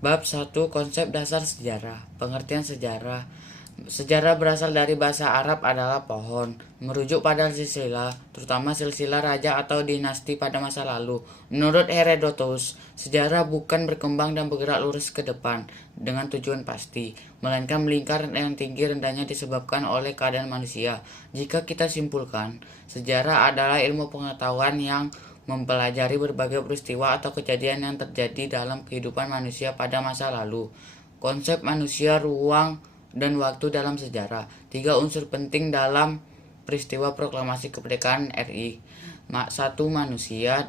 Bab 1. Konsep dasar sejarah. Pengertian sejarah. Sejarah berasal dari bahasa Arab adalah pohon, merujuk pada silsilah, terutama silsilah raja atau dinasti pada masa lalu. Menurut Herodotus, sejarah bukan berkembang dan bergerak lurus ke depan dengan tujuan pasti, melainkan melingkar yang tinggi rendahnya disebabkan oleh keadaan manusia. Jika kita simpulkan, sejarah adalah ilmu pengetahuan yang mempelajari berbagai peristiwa atau kejadian yang terjadi dalam kehidupan manusia pada masa lalu. Konsep manusia, ruang, dan waktu dalam sejarah. 3 unsur penting dalam peristiwa proklamasi kemerdekaan RI. 1. Manusia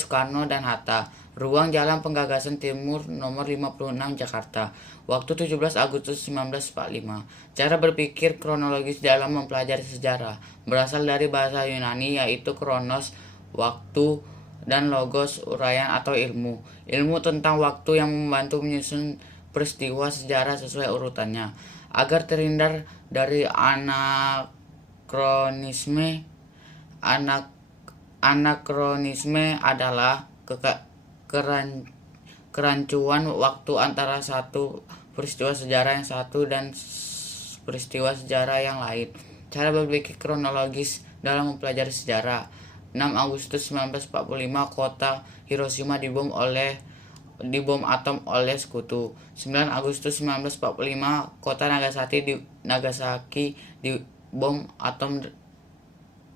Soekarno dan Hatta. Ruang Jalan Penggagasan Timur nomor 56 Jakarta. Waktu 17 Agustus 1945. Cara berpikir kronologis dalam mempelajari sejarah berasal dari bahasa Yunani yaitu kronos, waktu, dan logos, uraian atau ilmu. Ilmu tentang waktu yang membantu menyusun peristiwa sejarah sesuai urutannya. Agar terhindar dari anakronisme adalah kerancuan waktu antara satu peristiwa sejarah yang satu dan peristiwa sejarah yang lain. Cara berpikir kronologis dalam mempelajari sejarah. 6 Agustus 1945 kota Hiroshima dibom atom oleh sekutu. 9 Agustus 1945 kota Nagasaki dibom atom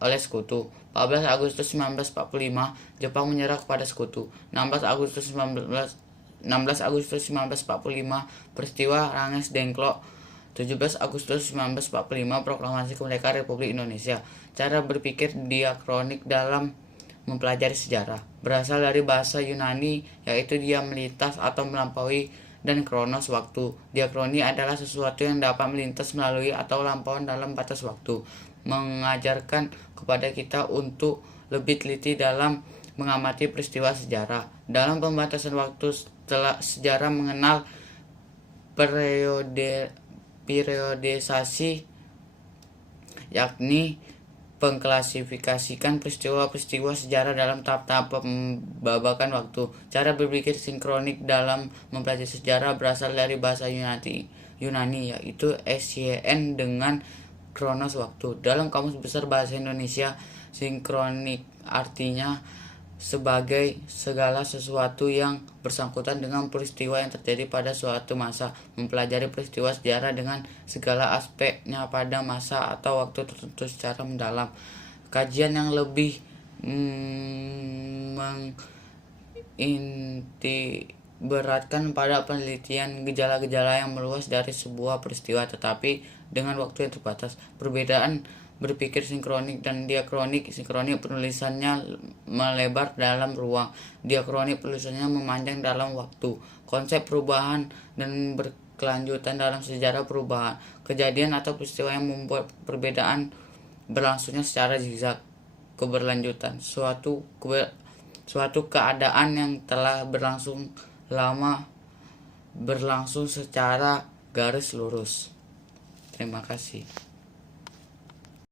oleh sekutu. 14 Agustus 1945 Jepang menyerah kepada sekutu. 16 Agustus 1945 peristiwa Ranges Dengklok. 17 Agustus 1945 Proklamasi Kemerdekaan Republik Indonesia. Cara berpikir diakronik dalam mempelajari sejarah berasal dari bahasa Yunani yaitu diamelitas atau melampaui dan kronos waktu. Diakroni adalah sesuatu yang dapat melintas melalui atau lampauan dalam batas waktu, mengajarkan kepada kita untuk lebih teliti dalam mengamati peristiwa sejarah. Dalam pembatasan waktu setelah sejarah mengenal periodisasi, yakni pengklasifikasikan peristiwa-peristiwa sejarah dalam tahap-tahap pembabakan waktu. Cara berpikir sinkronik dalam mempelajari sejarah berasal dari bahasa Yunani yaitu SYN dengan kronos waktu. Dalam Kamus Besar Bahasa Indonesia, sinkronik artinya sebagai segala sesuatu yang bersangkutan dengan peristiwa yang terjadi pada suatu masa, mempelajari peristiwa sejarah dengan segala aspeknya pada masa atau waktu tertentu secara mendalam. Kajian yang lebih beratkan pada penelitian gejala-gejala yang meluas dari sebuah peristiwa tetapi dengan waktu yang terbatas. Perbedaan berpikir sinkronik dan diakronik. Sinkronik penulisannya melebar dalam ruang, diakronik penulisannya memanjang dalam waktu. Konsep perubahan dan berkelanjutan dalam sejarah perubahan, kejadian atau peristiwa yang membuat perbedaan berlangsungnya secara zigzag. Keberlanjutan suatu keadaan yang telah berlangsung lama berlangsung secara garis lurus. Terima kasih.